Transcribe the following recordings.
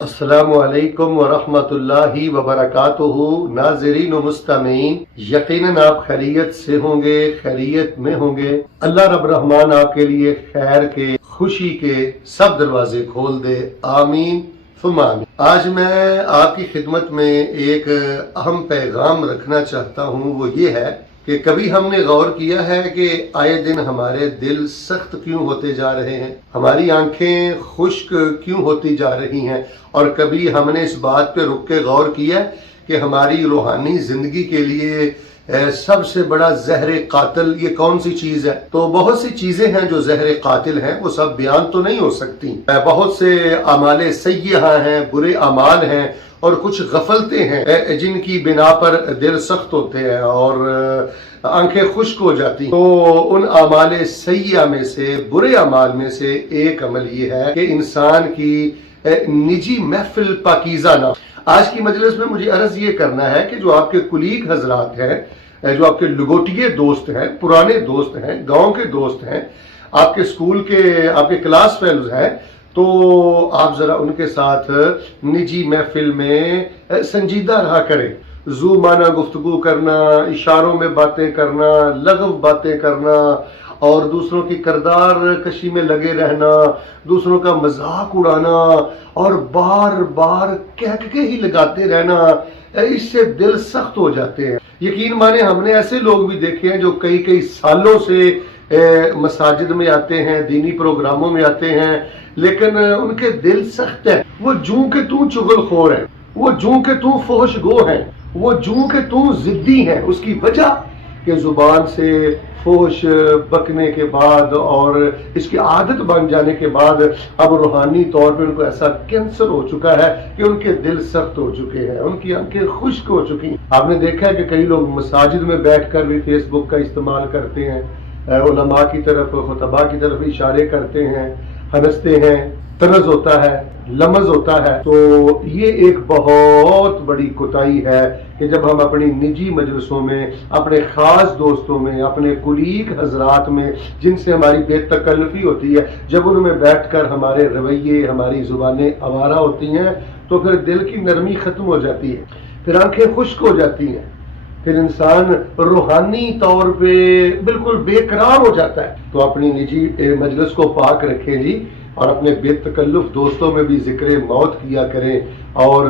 السلام علیکم ورحمۃ اللہ وبرکاتہ۔ ناظرین و مستمعین، یقیناً آپ خیریت سے ہوں گے، خیریت میں ہوں گے۔ اللہ رب الرحمن آپ کے لیے خیر کے، خوشی کے سب دروازے کھول دے، آمین ثم آمین۔ آج میں آپ کی خدمت میں ایک اہم پیغام رکھنا چاہتا ہوں، وہ یہ ہے کہ کبھی ہم نے غور کیا ہے کہ آئے دن ہمارے دل سخت کیوں ہوتے جا رہے ہیں، ہماری آنکھیں خشک کیوں ہوتی جا رہی ہیں، اور کبھی ہم نے اس بات پہ رک کے غور کیا کہ ہماری روحانی زندگی کے لیے سب سے بڑا زہر قاتل یہ کون سی چیز ہے؟ تو بہت سی چیزیں ہیں جو زہر قاتل ہیں، وہ سب بیان تو نہیں ہو سکتی۔ بہت سے اعمال سیئہ ہیں، برے اعمال ہیں، اور کچھ غفلتیں ہیں جن کی بنا پر دل سخت ہوتے ہیں اور آنکھیں خشک ہو جاتی ہیں۔ تو ان اعمال سیئہ میں سے، برے اعمال میں سے ایک عمل یہ ہے کہ انسان کی نجی محفل پاکیزہ نہ۔ آج کی مجلس میں مجھے عرض یہ کرنا ہے کہ جو آپ کے کلیگ حضرات ہیں، جو آپ کے لگوٹیے دوست ہیں، پرانے دوست ہیں، گاؤں کے دوست ہیں، آپ کے اسکول کے، آپ کے کلاس فیلوز ہیں، تو آپ ذرا ان کے ساتھ نجی محفل میں سنجیدہ رہا کریں۔ ذو معنی گفتگو کرنا، اشاروں میں باتیں کرنا، لغو باتیں کرنا، اور دوسروں کی کردار کشی میں لگے رہنا، دوسروں کا مذاق اڑانا اور بار بار کہہ کے ہی لگاتے رہنا، اس سے دل سخت ہو جاتے ہیں۔ یقین مانے ہم نے ایسے لوگ بھی دیکھے ہیں جو کئی سالوں سے مساجد میں آتے ہیں، دینی پروگراموں میں آتے ہیں، لیکن ان کے دل سخت ہیں۔ وہ جوں کہ تو چغل خور ہیں، وہ جوں کہ تو فحش گو ہیں، وہ جوں کہ تو ضدی ہیں۔ اس کی وجہ کہ زبان سے فحش بکنے کے بعد اور اس کی عادت بن جانے کے بعد اب روحانی طور پہ ان کو ایسا کینسر ہو چکا ہے کہ ان کے دل سخت ہو چکے ہیں، ان کی آنکھیں خشک ہو چکی ہیں۔ آپ نے دیکھا ہے کہ کئی لوگ مساجد میں بیٹھ کر بھی فیس بک کا استعمال کرتے ہیں، علماء کی طرف، خطباء کی طرف اشارے کرتے ہیں، ہنستے ہیں، طنز ہوتا ہے، لمز ہوتا ہے۔ تو یہ ایک بہت بڑی کوتاہی ہے کہ جب ہم اپنی نجی مجلسوں میں، اپنے خاص دوستوں میں، اپنے کلیگ حضرات میں جن سے ہماری بے تکلفی ہوتی ہے، جب ان میں بیٹھ کر ہمارے رویے، ہماری زبانیں آوارہ ہوتی ہیں، تو پھر دل کی نرمی ختم ہو جاتی ہے، پھر آنکھیں خشک ہو جاتی ہیں، پھر انسان روحانی طور پہ بالکل بے قرار ہو جاتا ہے۔ تو اپنی نجی مجلس کو پاک رکھیں جی، اور اپنے بے تکلف دوستوں میں بھی ذکر موت کیا کریں، اور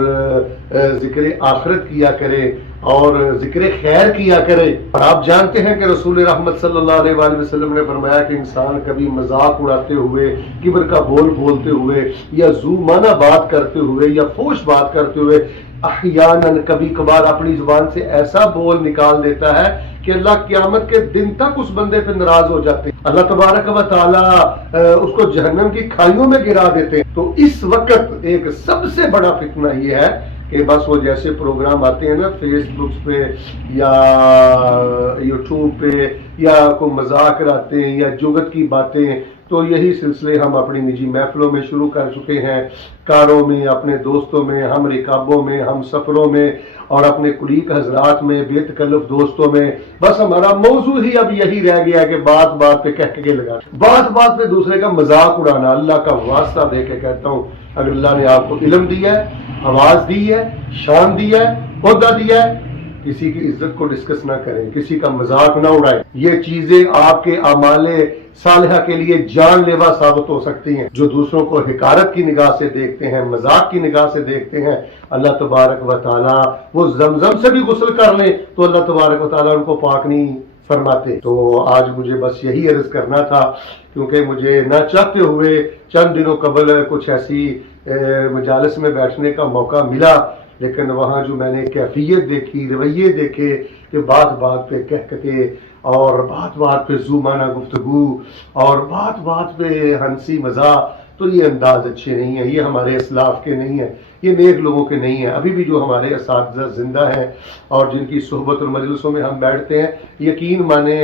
ذکر آخرت کیا کریں، اور ذکر خیر کیا کریں۔ اور آپ جانتے ہیں کہ رسول رحمت صلی اللہ علیہ وآلہ وسلم نے فرمایا کہ انسان کبھی مذاق اڑاتے ہوئے، کبر کا بول بولتے ہوئے، یا ذو معنی بات کرتے ہوئے، یا فحش بات کرتے ہوئے، احیاناً کبھی کبھار اپنی زبان سے ایسا بول نکال دیتا ہے کہ اللہ قیامت کے دن تک اس بندے پہ ناراض ہو جاتے ہیں، اللہ تبارک و تعالی اس کو جہنم کی کھائیوں میں گرا دیتے ہیں۔ تو اس وقت ایک سب سے بڑا فتنہ یہ ہے کہ بس وہ جیسے پروگرام آتے ہیں نا فیس بک پہ یا یوٹیوب پہ، یا کوئی مذاق کراتے ہیں یا جگت کی باتیں، تو یہی سلسلے ہم اپنی نجی محفلوں میں شروع کر چکے ہیں، کاروں میں، اپنے دوستوں میں، ہم رکابوں میں، ہم سفروں میں، اور اپنے کلیگ حضرات میں، بے تکلف دوستوں میں۔ بس ہمارا موضوع ہی اب یہی رہ گیا ہے کہ بات بات پہ کہہ کے لگا، بات بات پہ دوسرے کا مذاق اڑانا۔ اللہ کا واسطہ دے کے کہتا ہوں، اگر اللہ نے آپ کو علم دیا ہے، آواز دی ہے، شان دی ہے، عہدہ دیا ہے، کسی کی عزت کو ڈسکس نہ کریں، کسی کا مذاق نہ اڑائیں۔ یہ چیزیں آپ کے اعمال صالحہ کے لیے جان لیوا ثابت ہو سکتی ہیں۔ جو دوسروں کو حقارت کی نگاہ سے دیکھتے ہیں، مذاق کی نگاہ سے دیکھتے ہیں، اللہ تبارک و تعالیٰ وہ زمزم سے بھی غسل کر لیں تو اللہ تبارک و تعالیٰ ان کو پاک نہیں فرماتے۔ تو آج مجھے بس یہی عرض کرنا تھا، کیونکہ مجھے نہ چاہتے ہوئے چند دنوں قبل کچھ ایسی مجالس میں بیٹھنے کا موقع ملا، لیکن وہاں جو میں نے کیفیت دیکھی، رویے دیکھے کہ بات بات پہ کہہ کے، اور بات بات پہ ذو معنی گفتگو، اور بات بات پہ ہنسی مزاح، تو یہ انداز اچھے نہیں ہیں، یہ ہمارے اسلاف کے نہیں ہیں، یہ نیک لوگوں کے نہیں ہیں۔ ابھی بھی جو ہمارے اساتذہ زندہ ہیں اور جن کی صحبت اور مجلسوں میں ہم بیٹھتے ہیں، یقین مانے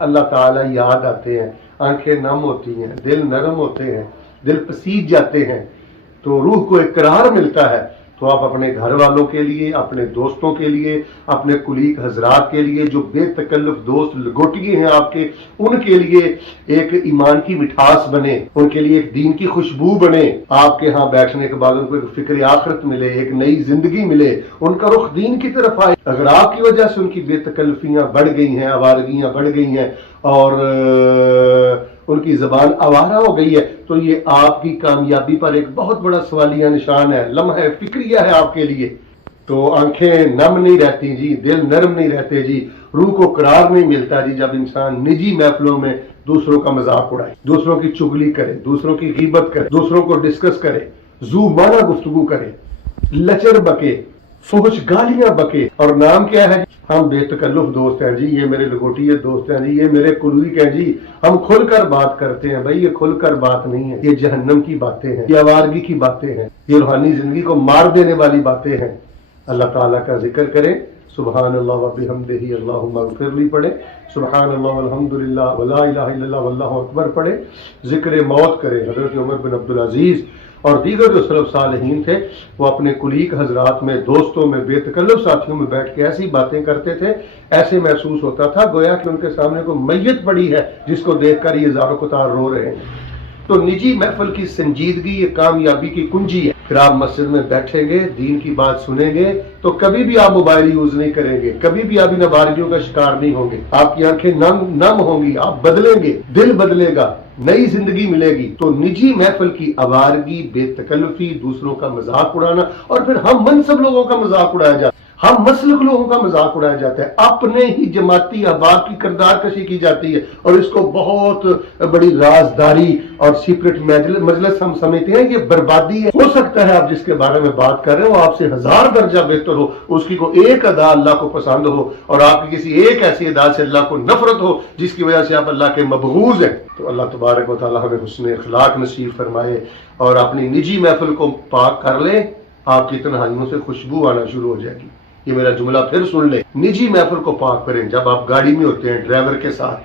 اللہ تعالیٰ یاد آتے ہیں، آنکھیں نم ہوتی ہیں، دل نرم ہوتے ہیں، دل پسیج جاتے ہیں، تو روح کو ایک قرار ملتا ہے۔ تو آپ اپنے گھر والوں کے لیے، اپنے دوستوں کے لیے، اپنے کلیگ حضرات کے لیے جو بے تکلف دوست لگوٹیے ہیں آپ کے، ان کے لیے ایک ایمان کی مٹھاس بنے، ان کے لیے ایک دین کی خوشبو بنے، آپ کے ہاں بیٹھنے کے بعد ان کو ایک فکر آخرت ملے، ایک نئی زندگی ملے، ان کا رخ دین کی طرف آئے۔ اگر آپ کی وجہ سے ان کی بے تکلفیاں بڑھ گئی ہیں، آوارگیاں بڑھ گئی ہیں اور ان کی زبان آوارہ ہو گئی ہے، تو یہ آپ کی کامیابی پر ایک بہت بڑا سوالیہ نشان ہے، لمحہ فکریہ ہے آپ کے لیے۔ تو آنکھیں نم نہیں رہتی جی، دل نرم نہیں رہتے جی، روح کو قرار نہیں ملتا جی جب انسان نجی محفلوں میں دوسروں کا مذاق اڑائے، دوسروں کی چگلی کرے، دوسروں کی غیبت کرے، دوسروں کو ڈسکس کرے، ذو معنی گفتگو کرے، لچر بکے، فحش گالیاں بکے۔ اور نام کیا ہے؟ ہم بے تکلف دوست ہیں جی، یہ میرے لگوٹیے دوست ہیں جی، یہ میرے کلیگ ہیں جی، ہم کھل کر بات کرتے ہیں۔ بھائی یہ کھل کر بات نہیں ہے، یہ جہنم کی باتیں ہیں، یہ آوارگی کی باتیں ہیں، یہ روحانی زندگی کو مار دینے والی باتیں ہیں۔ اللہ تعالیٰ کا ذکر کریں، سبحان اللہ و بحمدہ اللہم اغفر لی پڑھے، سبحان اللہ والحمدللہ ولا الہ الا اللہ واللہ اکبر پڑھے، ذکر موت کرے۔ حضرت عمر بن عبدالعزیز اور دیگر جو سلف صالحین تھے وہ اپنے کلیگ حضرات میں، دوستوں میں، بے تکلف ساتھیوں میں بیٹھ کے ایسی باتیں کرتے تھے، ایسے محسوس ہوتا تھا گویا کہ ان کے سامنے کوئی میت پڑی ہے جس کو دیکھ کر یہ زار و قطار رو رہے ہیں۔ تو نجی محفل کی سنجیدگی یہ کامیابی کی کنجی ہے۔ پھر آپ مسجد میں بیٹھیں گے، دین کی بات سنیں گے تو کبھی بھی آپ موبائل یوز نہیں کریں گے، کبھی بھی آپ ان آوارگیوں کا شکار نہیں ہوں گے، آپ کی آنکھیں نم ہوں گی، آپ بدلیں گے، دل بدلے گا، نئی زندگی ملے گی۔ تو نجی محفل کی آوارگی، بے تکلفی، دوسروں کا مذاق اڑانا، اور پھر ہم منصب لوگوں کا مذاق اڑایا جاتا ہے، ہم مسلک لوگوں کا مذاق اڑایا جاتا ہے، اپنے ہی جماعتی احباب کی کردار کشی کی جاتی ہے، اور اس کو بہت بڑی رازداری اور سیکرٹ مجلس ہم سمجھتے ہیں، یہ بربادی ہے۔ ہو سکتا ہے آپ جس کے بارے میں بات کر رہے ہو آپ سے 1000 درجہ بہتر ہو، اس کی کوئی ایک ادا اللہ کو پسند ہو، اور آپ کی کسی ایک ایسی ادا سے اللہ کو نفرت ہو جس کی وجہ سے آپ اللہ کے مبغوض ہیں۔ تو اللہ تبارک و تعالیٰ ہمیں حسن اخلاق نصیب فرمائے اور اپنی نجی محفل کو پاک کر لے، آپ کی تنہائیوں سے خوشبو آنا شروع ہو جائے گی۔ یہ میرا جملہ پھر سن لیں، نجی محفل کو پاک کریں۔ جب آپ گاڑی میں ہوتے ہیں ڈرائیور کے ساتھ،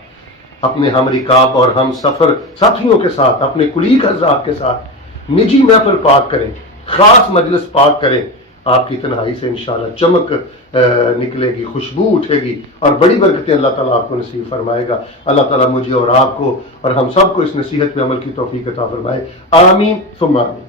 اپنے ہم رکاب اور ہم سفر ساتھیوں کے ساتھ، اپنے کلیگ حضرات کے ساتھ نجی محفل پاک کریں، خاص مجلس پاک کریں، آپ کی تنہائی سے انشاءاللہ چمک نکلے گی، خوشبو اٹھے گی، اور بڑی برکتیں اللہ تعالیٰ آپ کو نصیب فرمائے گا۔ اللہ تعالیٰ مجھے اور آپ کو اور ہم سب کو اس نصیحت پہ عمل کی توفیق عطا فرمائے، آمین ثم آمین۔